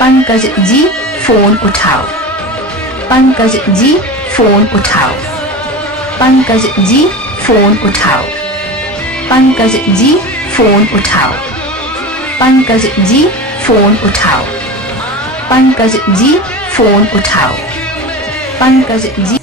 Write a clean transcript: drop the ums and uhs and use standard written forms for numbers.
Pankaj ji phone उठाओ। Pankaj ji phone उठाओ। Pankaj ji phone उठाओ। पंकज जी फोन उठाओ। पंकज जी फोन उठाओ। पंकज जी फोन उठाओ। पंकज जी